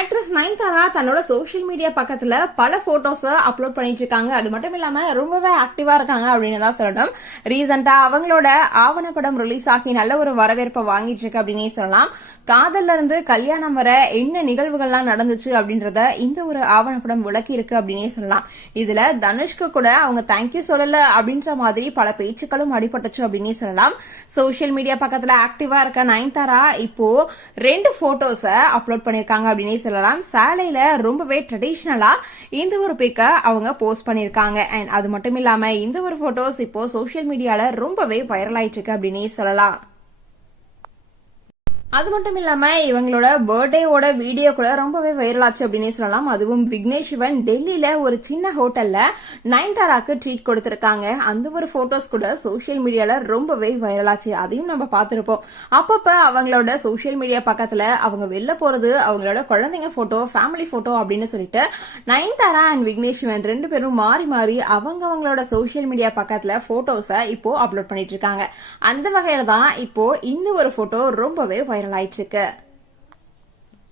Actress Nayanthara தன்னோட social media பக்கத்துல பல போட்டோஸ் அப்லோட் பண்ணிட்டு இருக்காங்க. அது மட்டும் இல்லாம ரொம்பவே ஆக்டிவா இருக்காங்க அப்படின்னு தான் சொல்லணும். ரீசெண்டா அவங்களோட ஆவணப்படம் ரிலீஸ் ஆகி நல்ல ஒரு வரவேற்பை வாங்கிட்டு இருக்கு அப்படின்னே சொல்லலாம். காதல்ல இருந்து கல்யாணம் வர என்ன நிகழ்வுகள்லாம் நடந்துச்சு அப்படின்றத இந்த ஒரு ஆவணப்படம் விளக்கி இருக்கு அப்படின்னே சொல்லலாம். இதுல தனுஷ்க்கு கூட அவங்க தேங்க்யூ சொல்லல அப்படின்ற மாதிரி பல பேச்சுக்களும் அடிபட்டுச்சு அப்படின்னே சொல்லலாம். சோசியல் மீடியா பக்கத்துல ஆக்டிவா இருக்க நயன்தாரா இப்போ 2 போட்டோஸ அப்லோட் பண்ணிருக்காங்க அப்படின்னே சொல்லலாம். சாலையில ரொம்பவே ட்ரெடிஷனலா இந்த ஒரு பிக்க அவங்க போஸ்ட் பண்ணிருக்காங்க. அண்ட் அது மட்டும் இல்லாம இந்த ஒரு போட்டோஸ் இப்போ சோசியல் மீடியால ரொம்பவே வைரல் ஆயிட்டு இருக்கு அப்படின்னே சொல்லலாம். அது மட்டும் இல்லாம இவங்களோட பர்த்டேவோட வீடியோ கூட ரொம்பவே வைரல் ஆச்சு அப்படின்னு சொல்லலாம். அதுவும் விக்னேஷ் சிவன் டெல்லியில ஒரு சின்ன ஹோட்டல்ல நயன்தாராக்கு ட்ரீட் கொடுத்திருக்காங்க. அந்த ஒரு போட்டோஸ் கூட சோசியல் மீடியால ரொம்பவே வைரல் ஆச்சு. அதையும் நம்ம பார்த்திருப்போம். அப்பப்ப அவங்களோட சோசியல் மீடியா பக்கத்துல அவங்க வெளில போறது, அவங்களோட குழந்தைங்க போட்டோ, ஃபேமிலி போட்டோ அப்படின்னு சொல்லிட்டு நயன்தாரா அண்ட் விக்னேஷ் சிவன் 2 பேரும் மாறி மாறி அவங்களோட சோசியல் மீடியா பக்கத்துல போட்டோஸ இப்போ அப்லோட் பண்ணிட்டு இருக்காங்க. அந்த வகையில தான் இப்போ இந்த ஒரு போட்டோ ரொம்பவே வைரல் ஆயிட்டு இருக்கு.